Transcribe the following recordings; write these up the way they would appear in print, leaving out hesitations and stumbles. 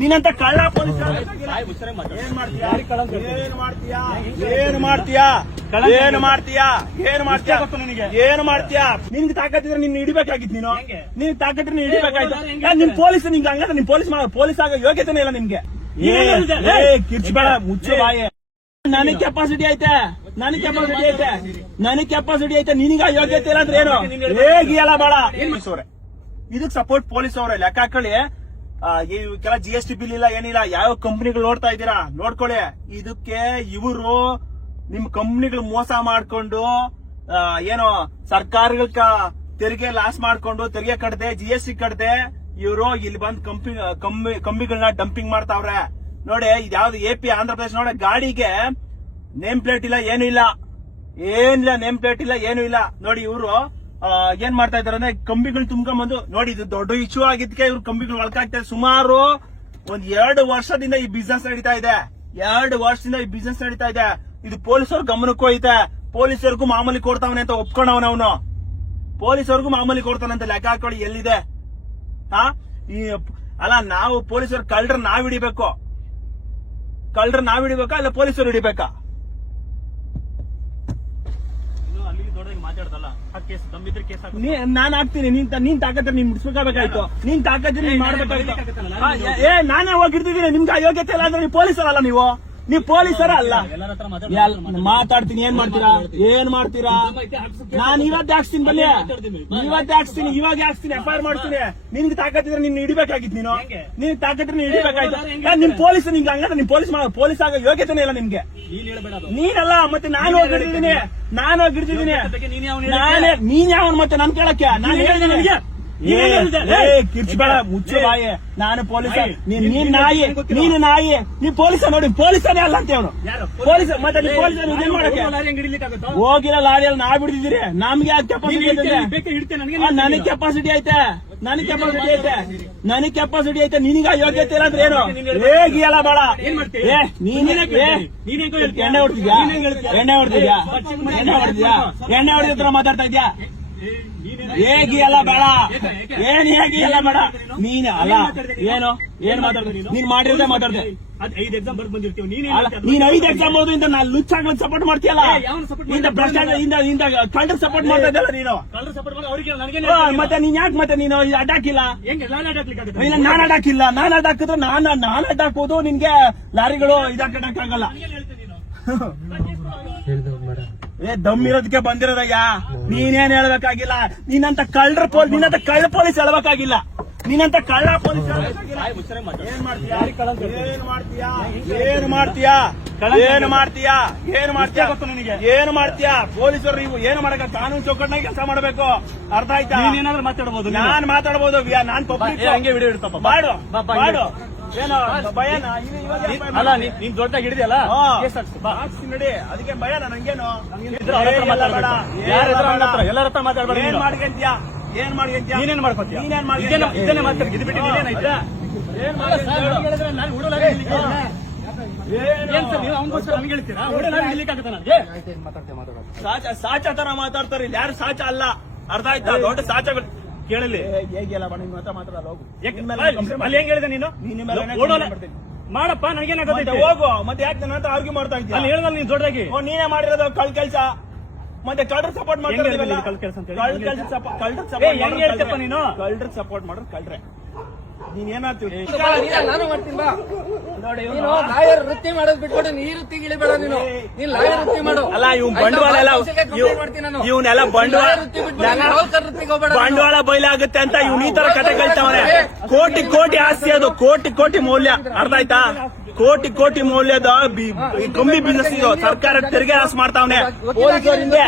ನೀನಂತ ಕಳ್ಳ ಪೊಲೀಸ್ ಏನು ಮಾಡ್ತೀಯಾ ನಿನ್ಗೆ ತಾಕತ್ತಿದ್ರೆ ನಿನ್ನ ಹಿಡಿಬೇಕಾಗಿತ್ತು ನಿನ್ಗೆ ತಾಕತ್ತಿದ್ರೆ ನೀನ್ ಹಿಡಿಬೇಕಾಯ್ತು ನಿಮ್ ಪೊಲೀಸ್ ನಿಮ್ಗೆ ಹಂಗಂದ್ರೆ ನಿಮ್ ಪೊಲೀಸ್ ಆಗೋ ಯೋಗ್ಯತೆನೇ ಇಲ್ಲ ನಿಮ್ಗೆ ಕಿರ್ಚ್ಬೇಡ ಮುಚ್ಚೆ ಬಾಯೆ ನನಗ್ ಕೆಪಾಸಿಟಿ ಐತೆ ನಿನಗ ಯೋಗ್ಯತೆ ಇಲ್ಲ ಅಂದ್ರೆ ಏನು ಹೇಗಿಯಲ್ಲ ಬೇಡ ಇದಕ್ ಸಪೋರ್ಟ್ ಪೊಲೀಸ್ ಅವ್ರೆ ಲೆಕ್ಕ ಹಾಕೊಳ್ಳಿ ಕೆಲ GST ಬಿಲ್ ಇಲ್ಲ ಏನಿಲ್ಲ ಯಾವ ಕಂಪ್ನಿಗಳು ನೋಡ್ತಾ ಇದ್ದೀರಾ ನೋಡ್ಕೊಳ್ಳಿ ಇದಕ್ಕೆ ಇವರು ನಿಮ್ ಕಂಪ್ನಿಗಳು ಮೋಸ ಮಾಡ್ಕೊಂಡು ಏನೋ ಸರ್ಕಾರಗಳ ತೆರಿಗೆ ಲಾಸ್ ಮಾಡ್ಕೊಂಡು ತೆರಿಗೆ ಕಟ್ಟದೆ GST ಕಟ್ಟದೆ ಇವರು ಇಲ್ಲಿ ಬಂದ್ ಕಂಬಿಗಳನ್ನ ಡಂಪಿಂಗ್ ಮಾಡ್ತಾವ್ರೆ ನೋಡಿ ಇದ್ಯಾವ್ದು AP ಆಂಧ್ರ ಪ್ರದೇಶ ನೋಡಿ ಗಾಡಿಗೆ ನೇಮ್ ಪ್ಲೇಟ್ ಇಲ್ಲ ಏನಿಲ್ಲ ನೇಮ್ ಪ್ಲೇಟ್ ಇಲ್ಲ ಏನು ಇಲ್ಲ ನೋಡಿ ಇವರು ಏನ್ ಮಾಡ್ತಾ ಇದಾರೆ ಅಂದ್ರೆ ಕಂಬಿಗಳು ತುಂಬ್ಕೊಂಡ್ಬಂದು ನೋಡಿ ಇದು ದೊಡ್ಡ ಇಶ್ಯೂ ಆಗಿದ್ದಕ್ಕೆ ಇವ್ರು ಕಂಬಿಗಳು ಒಳಕಾಗ್ತಾರೆ ಸುಮಾರು ಒಂದ್ 2 ವರ್ಷದಿಂದ ಈ ಬಿಸ್ನೆಸ್ ನಡೀತಾ ಇದೆ ಇದು ಪೊಲೀಸರ ಗಮನಕ್ಕೂ ಐತೆ ಪೊಲೀಸರಿಗೂ ಮಾಮೂಲಿ ಕೊಡ್ತಾವನೆ ಅಂತ ಒಪ್ಕೊಂಡವನ ಅವನು ಪೊಲೀಸರಿಗೂ ಮಾಮೂಲಿ ಕೊಡ್ತಾನಂತ ಲೆಕ್ಕ ಹಾಕೊಳ್ಳಿ ಎಲ್ಲಿದೆ ಅಲ್ಲ ನಾವು ಪೊಲೀಸರು ಕಳ್ಳರ ನಾವ್ ಹಿಡಿಬೇಕಾ ಇಲ್ಲ ಪೊಲೀಸರು ಹಿಡಿಬೇಕಾ ನಾನ್ ಹಾಕ್ತೀನಿ ನೀನ್ ತಾಕತ್ರ ನೀನ್ ಮುಡ್ಸ್ಬೇಕಾಯ್ತು ನೀನ್ ತಾಕತ್ರ ನೀನ್ ಮಾಡ್ಬೇಕಾಯ್ತು ನಾನೇ ಹೋಗಿರ್ತಿದ್ದೀನಿ ನಿಮ್ಗೆ ಅಯೋಗ್ಯತೆ ಇಲ್ಲ ಅಂದ್ರೆ ನೀವು ಪೊಲೀಸರಲ್ಲ ನೀವು ಪೊಲೀಸರ ಅಲ್ಲ ಮಾತಾಡ್ತೀನಿ ಏನ್ ಮಾಡ್ತೀರಾ ನಾನು ಇವತ್ತೇ ಹಾಕ್ಸ್ತೀನಿ ಬನ್ನಿ ಇವಾಗ ಹಾಕ್ಸ್ತೀನಿ FIR ಮಾಡ್ತೀನಿ ನಿನ್ಗೆ ತಾಕತ್ತಿದ್ರೆ ನಿನ್ ಹಿಡಿಬೇಕಾಗಿತ್ತು ನೀನ್ ತಾಕತ್ತಿದ್ರೆ ನೀನ್ ಹಿಡಿಬೇಕಾಯ್ತು ನಿಮ್ ಪೊಲೀಸ್ ನಿಮ್ಗೆ ಹಂಗಂದ್ರೆ ನಿಮ್ ಪೊಲೀಸ್ ಆಗೋ ಯೋಗ್ಯತೆನೇ ಇಲ್ಲ ನಿಮ್ಗೆ ನೀನಲ್ಲ ಮತ್ತೆ ನಾನು ಹೋಗಿರ್ತಿದ್ದೀನಿ ನೀನ್ ಯಾವನ್ ಮತ್ತೆ ನನ್ ಕೇಳಕ್ಕೆ ನಾನು ಹೇಳಿದೆ ನನಗೆ ಕಿರ್ಚ್ಬೇಡ ಮುಚ್ಚೆ ಬಾಯೆ ನಾನು ಪೊಲೀಸ ನೀನ್ ನಾಯಿ ನೀ ಪೊಲೀಸ ನೋಡಿ ಪೊಲೀಸನೇ ಅಲ್ಲ ಅಂತ ಅವನು ಪೊಲೀಸ್ ಮತ್ತೆ ಹೋಗಿಲ್ಲ ಲಾರಿಯಲ್ಲಿ ನಾವ್ ಬಿಡ್ತಿದ್ದೀರಿ ನಮ್ಗೆ ಯಾಕೆ ಕೆಪಾಸಿಟಿ ಐತೆ ನನಗ್ ಕೆಪಾಸಿಟಿ ಐತೆ ನಿನಗ ಯೋಗ್ಯತೆ ಇಲ್ಲ ಅಂದ್ರೆ ಏನು ಹೇಗಿಯಲ್ಲ ಬೇಡ ಎಣ್ಣೆ ಹೊಡೆದಿದ್ರ ಮಾತಾಡ್ತಾ ಇದ್ಯಾ ಹೇಗಿಯಲ್ಲ ಬೇಡ ಹೇಗಿಯಲ್ಲ ಬೇಡ ನೀನ್ ಅಲ್ಲ ಏನ್ ಮಾತಾಡ್ತೀನಿ ನೀನ್ ಮಾಡಿರೋದೇ ಮಾತಾಡ್ದೆ 5 ಎಕ್ಸಾಮ್ ಬರ್ದು ಬಂದಿರ್ತೀವಿ ನೀನ್ 5 ಎಕ್ಸಾಮ್ ಓದೋದ್ರಿಂದ ನಾನು ಲುಚ್ಚಾಗ್ಲಕ್ ಸಪೋರ್ಟ್ ಮಾಡ್ತೀಯಲ್ಲ ಇಂದ ಕಳ್ಳರ್ ಸಪೋರ್ಟ್ ಮಾಡ್ತಾ ಇದ್ದಲ್ಲ ನೀನು ಮತ್ತೆ ನೀನ್ ಯಾಕೆ ಮತ್ತೆ ನೀನು ಅಡ್ಡಾಕಿಲ್ಲ ಇಲ್ಲ ನಾನ್ ಅಡ್ಡಾಕಿದ್ರೆ ನಾನ್ ಅಡ್ಡಾಕೋದು ನಿನ್ಗೆ ಲಾರಿಗಳು ಇದಾಕಕ್ಕಾಗಲ್ಲ ದಮ್ ಇರೋದಕ್ಕೆ ಬಂದಿರೋದಯ್ಯ ನೀನೇನ್ ಹೇಳ್ಬೇಕಾಗಿಲ್ಲ ನಿನ್ನಂತ ಕಳ್ಳ ಪೊಲೀಸ್ ಹೇಳ್ಬೇಕಾಗಿಲ್ಲ ನೀನಂತ ಕಳ್ಳ ಪೊಲೀಸ್ ಏನ್ ಮಾಡ್ತೀಯಾ ಪೊಲೀಸರು ನೀವು ಏನು ಮಾಡಕ ಕಾನೂನು ಚೌಕಟ್ನಾಗ ಕೆಲಸ ಮಾಡಬೇಕು ಅರ್ಥ ಆಯ್ತಾ ನೀನೇನಾದ್ರೂ ಮಾತಾಡ್ಬೋದು ನಾನ್ ಮಾತಾಡ್ಬೋದು ನಾನ್ ಪಬ್ಲಿಕ್ ಹಂಗೆ ವಿಡಿಯೋ ಇಡ್ತಪ್ಪ ಮಾಡು ಏನೋ ಭಯನ ಅಲ್ಲ ನೀನ್ ದೊಡ್ಡದಾಗಿ ಹಿಡಿದಲ್ಲ ನಡಿ ಅದಕ್ಕೆ ಭಯ ನಂಗೇನು ಎಲ್ಲರ ಹತ್ರ ಮಾತಾಡ್ಬೇಡ ಏನ್ ಮಾಡ್ಕೊಂತೀಯ ನೀನೇನ್ ಮಾಡ್ಕೊತೀಯ ಇದನ್ನೇ ಮಾತಾಡ ಇದು ಬಿಟ್ಟು ನೀನೇನಾಯ್ತಾ ನಾನು ಸಾಚ ತರ ಮಾತಾಡ್ತಾರೆ ಯಾರು ಸಾಚ ಅಲ್ಲ ಅರ್ಥ ಆಯ್ತಾ ದೊಡ್ಡ ಸಾಚಗಳು ಕೇಳಲಿ ಹೇಗೆಲ್ಲ ನಿನ್ನ ಹತ್ರ ಮಾತಾಡಲ್ಲ ಹೋಗು ಅಲ್ಲಿ ಹೆಂಗ್ ಹೇಳಿದೆ ನೀನು ಮಾಡಪ್ಪ ನನಗೇನಾಗುತ್ತೆ ಹೋಗು ಮತ್ತೆ ಯಾಕೆ ನನ್ನ ಹತ್ರ ಆರ್ಗ್ಯೂ ಮಾಡ್ತಾ ಇದ್ದೀಯ ಅಲ್ಲಿ ಹೇಳಿದಲ್ಲ ನೀನ್ ದೊಡ್ಡದಾಗಿ ನೀನೇ ಮಾಡಿರೋದು ಕಳ್ ಕೆಲಸ ಮತ್ತೆ ಕಳ್ಳರ್ ಸಪೋರ್ಟ್ ಮಾಡ್ತಾರೆ ಕಳ್ ಕೆಲಸ ನೀನು ಕಳ್ಳರ್ ಸಪೋರ್ಟ್ ಮಾಡೋರು ಕಳ್ರೆ ನೀನ್ ಏನಾಗ್ತೀವಿ ನಾನು ಮಾಡ್ತೀನಿ ಬಾ ನೀನು ಲಾಯರ್ ವೃತ್ತಿ ಮಾಡೋದ್ ಬಿಟ್ಬಿಟ್ಟು ನೀ ವೃತ್ತಿ ಇಳಿಬೇಡ ನೀನು ಲಾಯರ್ ವೃತ್ತಿ ಮಾಡು ಅಲ್ಲ ಇವ್ ಬಂಡವಾಳ ಇವನೆಲ್ಲ ಬಂಡವಾಳ ಬಯಲಾಗುತ್ತೆ ಅಂತ ಇವ್ನ ಈ ತರ ಕತೆ ಕಳ್ತಾವನೆ ಕೋಟಿ ಆಸ್ತಿ ಅದು ಕೋಟಿ ಮೌಲ್ಯ ಅರ್ಥ ಆಯ್ತಾ ಕೋಟಿ ಮೌಲ್ಯದ ಕಂಬಿ ಬಿಸ್ನೆಸ್ ಇದು ಸರ್ಕಾರ ತೆರಿಗೆ ಲಾಸ್ ಮಾಡ್ತಾವನೆ ಪೊಲೀಸರಿಂದ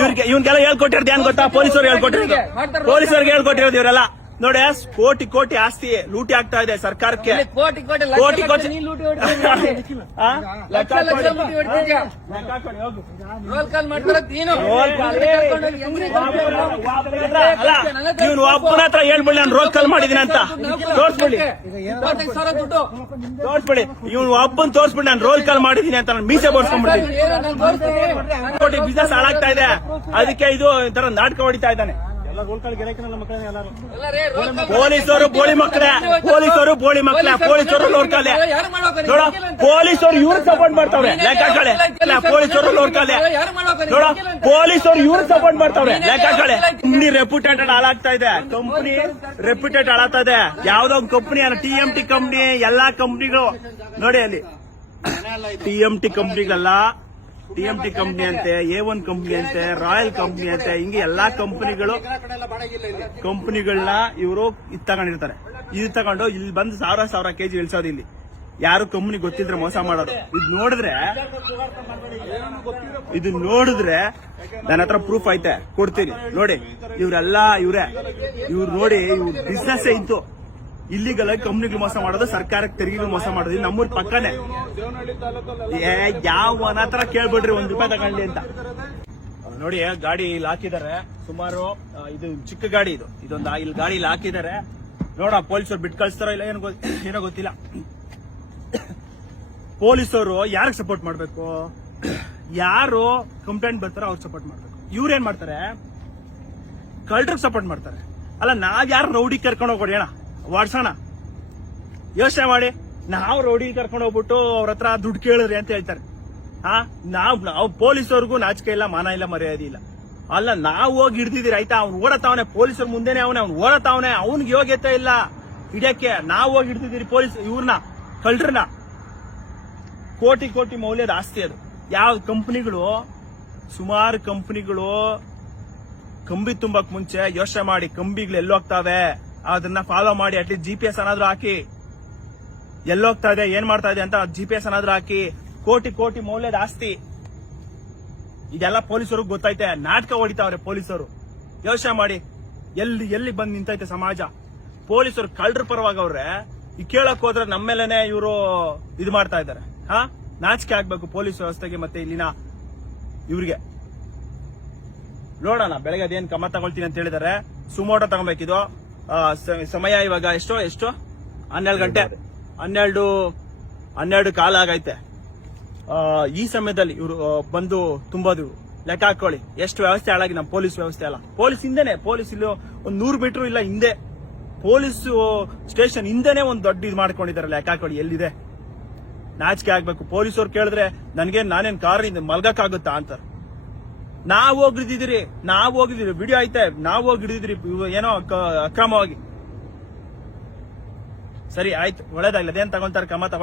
ಇವ್ರಿಗೆಲ್ಲ ಹೇಳ್ಕೊಟ್ಟಿರೋದು ಏನ್ ಗೊತ್ತಾ ಪೊಲೀಸರು ಹೇಳ್ಕೊಟ್ಟಿರೋದು ಇವರೆಲ್ಲ ನೋಡಿ ಕೋಟಿ ಆಸ್ತಿ ಲೂಟಿ ಆಗ್ತಾ ಇದೆ ಸರ್ಕಾರಕ್ಕೆ ಕೋಟಿ ಇವನು ಒಬ್ಬನ ಹತ್ರ ಹೇಳ್ಬಿಡಿ ನಾನು ರೋಲ್ ಕಾಲ್ ಮಾಡಿದೀನಿ ಅಂತ ತೋರ್ಸ್ಬಿಡಿ ಇವನು ಒಬ್ಬನ್ ತೋರ್ಸ್ಬಿಡಿ ನಾನು ರೋಲ್ ಕಾಲ್ ಮಾಡಿದೀನಿ ಅಂತ ನಾನು ಮೀಸೆ ಬೋರ್ಸ್ಕೊಂಡ್ಬಿಡ್ತೀನಿ ಕೋಟಿ ಬಿಸ್ನೆಸ್ ಹಾಳಾಗ್ತಾ ಇದೆ ಅದಕ್ಕೆ ಇದು ತರ ನಾಟಕ ಹೊಡಿತಾ ಇದ್ದಾನೆ ಎಲ್ಲ ರೇ, ರೋಲ್ ಕಾಲ್ ಪೊಲೀಸರು ಬೋಳಿ ಮಕ್ಕಳೇ, ಪೊಲೀಸರು ಬೋಳಿ ಮಕ್ಕಳೇ, ಪೊಲೀಸರು ನೋಡ್ಕೊಳ್ಳಿ. ಯಾರು ಮಾಡೋಕೆ ನೋಡ ಪೊಲೀಸರು ಇವ್ರು ಸಪೋರ್ಟ್ ಮಾಡ್ತಾವ್ರೆ, ಲೆಕ್ಕ ಹಾಕಳೆ. ಪೊಲೀಸರು ನೋಡ್ಕೊಳ್ಳಿ. ಯಾರು ಮಾಡೋಕೆ ನೋಡ ಪೊಲೀಸರು ಇವ್ರು ಸಪೋರ್ಟ್ ಮಾಡ್ತಾವ್ರೆ, ಲೆಕ್ಕ ಹಾಕಳೆ. ಕಂಪ್ನಿ ರೆಪ್ಯೂಟೆಡ್ ಹಾಳಾಗ್ತಾ ಇದೆ, ಕಂಪ್ನಿ ರೆಪ್ಯೂಟೆಡ್ ಹಾಳಾಗ್ತಾ ಇದೆ. ಯಾವ್ದೋ ಒಂದು ಕಂಪ್ನಿ TMT ಕಂಪ್ನಿ, ಎಲ್ಲಾ ಕಂಪ್ನಿಗಳು ನೋಡಿ ಅಲ್ಲಿ TMT ಕಂಪ್ನಿಗಲ್ಲ, TMT ಕಂಪ್ನಿ ಅಂತೆ, A1 ಕಂಪ್ನಿ ಅಂತೆ, ರಾಯಲ್ ಕಂಪ್ನಿ ಅಂತೆ, ಹಿಂಗೆ ಎಲ್ಲಾ ಕಂಪ್ನಿಗಳನ್ನ ಇವರು ಇದು ತಗೊಂಡಿರ್ತಾರೆ. ಇದು ತಗೊಂಡು ಇಲ್ಲಿ ಬಂದು ಸಾವಿರ ಕೆಜಿ ಇಳಿಸೋದು. ಇಲ್ಲಿ ಯಾರು ಕಂಪ್ನಿ ಗೊತ್ತಿದ್ರೆ ಮೋಸ ಮಾಡೋದು. ಇದು ನೋಡಿದ್ರೆ ನನ್ನ ಹತ್ರ ಪ್ರೂಫ್ ಐತೆ, ಕೊಡ್ತೀನಿ ನೋಡಿ. ಇವ್ರೆಲ್ಲ ಇವ್ರು ನೋಡಿ, ಇವ್ರ ಬಿಸ್ನೆಸ್ ಇತ್ತು. ಇಲ್ಲಿಗಲ್ ಕಂಪ್ನಿಗಳು ಮೋಸ ಮಾಡೋದು, ಸರ್ಕಾರಕ್ಕೆ ತೆರಿಗೆಗಳು ಮೋಸ ಮಾಡೋದು. ನಮ್ಮೂರ್ ಪಕ್ಕನೆ ಯಾವ ಹತ್ರ ಕೇಳ್ಬಿಡ್ರಿ ₹1 ತಗೊಳ್ಳಿ ಅಂತ. ನೋಡಿ ಗಾಡಿ ಇಲ್ಲಿ ಹಾಕಿದ್ದಾರೆ ಸುಮಾರು. ಇದು ಚಿಕ್ಕ ಗಾಡಿ, ಇದೊಂದು ಇಲ್ಲಿ ಗಾಡಿ ಇಲ್ಲಿ ಹಾಕಿದ್ದಾರೆ. ನೋಡ ಪೊಲೀಸರು ಬಿಟ್ಟು ಕಳಿಸ್ತಾರೋ ಇಲ್ಲ ಏನೋ ಗೊತ್ತಿಲ್ಲ. ಪೊಲೀಸರು ಯಾರಿಗೆ ಸಪೋರ್ಟ್ ಮಾಡ್ಬೇಕು? ಯಾರು ಕಂಪ್ಲೇಂಟ್ ಬರ್ತಾರೋ ಅವ್ರಿಗೆ ಸಪೋರ್ಟ್ ಮಾಡ್ಬೇಕು. ಇವ್ರೇನ್ ಮಾಡ್ತಾರೆ? ಕಳ್ಳರಿಗೆ ಸಪೋರ್ಟ್ ಮಾಡ್ತಾರೆ. ಅಲ್ಲ, ನಾವ್ ಯಾರು ರೌಡಿ ಕರ್ಕೊಂಡು ಹೋಗೋಣ, ವಾಡ್ಸೋಣ? ಯೋಚನೆ ಮಾಡಿ. ನಾವು ರೌಡಿ ಕರ್ಕೊಂಡು ಹೋಗ್ಬಿಟ್ಟು ಅವ್ರ ಹತ್ರ ದುಡ್ಡು ಕೇಳಿದ್ರಿ ಅಂತ ಹೇಳ್ತಾರೆ. ನಾವು ಪೊಲೀಸವ್ರಿಗೂ ನಾಚಿಕೆ ಇಲ್ಲ, ಮಾನ ಇಲ್ಲ, ಮರ್ಯಾದೆ ಇಲ್ಲ. ಅಲ್ಲ, ನಾವು ಹೋಗಿ ಹಿಡ್ದಿದ್ದೀರಿ ಆಯ್ತಾ, ಅವ್ನು ಓಡತಾವನೆ, ಪೊಲೀಸರ ಮುಂದೆನೆ ಅವ್ನು ಓಡತಾವನೆ, ಅವ್ನಿಗೆ ಯೋಗ್ಯತೆ ಇಲ್ಲ ಹಿಡಿಯಕ್ಕೆ. ನಾವು ಹೋಗಿ ಹಿಡ್ದಿದ್ದೀರಿ ಪೊಲೀಸ್ ಇವ್ರನ್ನ, ಕಳ್ಳರನ್ನ. ಕೋಟಿ ಮೌಲ್ಯದ ಆಸ್ತಿ ಅದು. ಯಾವ ಕಂಪನಿಗಳು, ಸುಮಾರು ಕಂಪನಿಗಳು ಕಂಬಿ ತುಂಬಕ್ ಮುಂಚೆ ಯೋಚನೆ ಮಾಡಿ, ಕಂಬಿಗಳು ಎಲ್ಲೋಗ್ತಾವೆ ಅದನ್ನ ಫಾಲೋ ಮಾಡಿ. ಅಟ್ಲೀಸ್ಟ್ GPS ಏನಾದ್ರು ಹಾಕಿ, ಎಲ್ಲೋಗ್ತಾ ಇದೆ, ಏನ್ ಮಾಡ್ತಾ ಇದೆ ಅಂತ GPS ಏನಾದ್ರು ಹಾಕಿ. ಕೋಟಿ ಮೌಲ್ಯದ ಆಸ್ತಿ ಇದೆಲ್ಲ ಪೊಲೀಸರಿಗೆ ಗೊತ್ತೈತೆ. ನಾಟಕ ಹೊಡಿತಾವ್ರೆ ಪೊಲೀಸರು. ಯೋಚನೆ ಮಾಡಿ, ಎಲ್ಲಿ ಬಂದ್ ನಿಂತೈತೆ ಸಮಾಜ. ಪೊಲೀಸರು ಕಳ್ಳರ ಪರವಾಗವ್ರೆ. ಈ ಕೇಳಕ್ ಹೋದ್ರೆ ನಮ್ಮೇಲೆನೆ ಇವರು ಇದು ಮಾಡ್ತಾ ಇದ್ದಾರೆ. ನಾಚಿಕೆ ಆಗ್ಬೇಕು ಪೊಲೀಸ್ ವ್ಯವಸ್ಥೆಗೆ ಮತ್ತೆ ಇಲ್ಲಿನ ಇವ್ರಿಗೆ. ನೋಡೋಣ ಬೆಳಗ್ಗೆ ಅದೇನ್ ಕ್ರಮ ತಗೊಳ್ತೀನಿ ಅಂತ ಹೇಳಿದಾರೆ. ಸುಮೋಟೋ ತಗೊಬೇಕಿದು. ಸಮಯ ಇವಾಗ ಎಷ್ಟು 12 ಗಂಟೆ, 12 ಕಾಲ ಆಗೈತೆ. ಈ ಸಮಯದಲ್ಲಿ ಇವರು ಬಂದು ತುಂಬೋದು. ಲೆಕ್ಕ ಹಾಕೊಳ್ಳಿ ಎಷ್ಟು ವ್ಯವಸ್ಥೆ ಹಾಳಾಗಿ ನಮ್ಮ ಪೊಲೀಸ್ ವ್ಯವಸ್ಥೆ ಅಲ್ಲ. ಪೊಲೀಸ್ ಹಿಂದೆನೆ, ಪೊಲೀಸ್ ಇಲ್ಲಿ ಒಂದು 100 ಮೀಟರ್ ಇಲ್ಲ ಹಿಂದೆ, ಪೊಲೀಸ್ ಸ್ಟೇಷನ್ ಹಿಂದೆನೆ ಒಂದು ದೊಡ್ಡ ಇದು ಮಾಡ್ಕೊಂಡಿದ್ದಾರೆ. ಲೆಕ್ಕ ಹಾಕೊಳ್ಳಿ ಎಲ್ಲಿದೆ. ನಾಚಿಕೆ ಆಗ್ಬೇಕು. ಪೊಲೀಸರು ಕೇಳಿದ್ರೆ ನಾನೇನ್ ಕಾರ್ ಮಲ್ಗಕ್ಕಾಗುತ್ತಾ ಅಂತಾರೆ. ನಾವು ಹೋಗಿದ್ದೀರಿ ವಿಡಿಯೋ ಐತೆ, ನಾವು ಹೋಗಿ ಹಿಡಿದಿದ್ರಿ ಏನೋ ಅಕ್ರಮವಾಗಿ. ಸರಿ ಆಯ್ತು, ಒಳ್ಳೇದಾಗ್ಲಿ. ಅದೇನ್ ತಗೊಂತಾರೆ ಕ್ರಮ ತಗೊಂಡು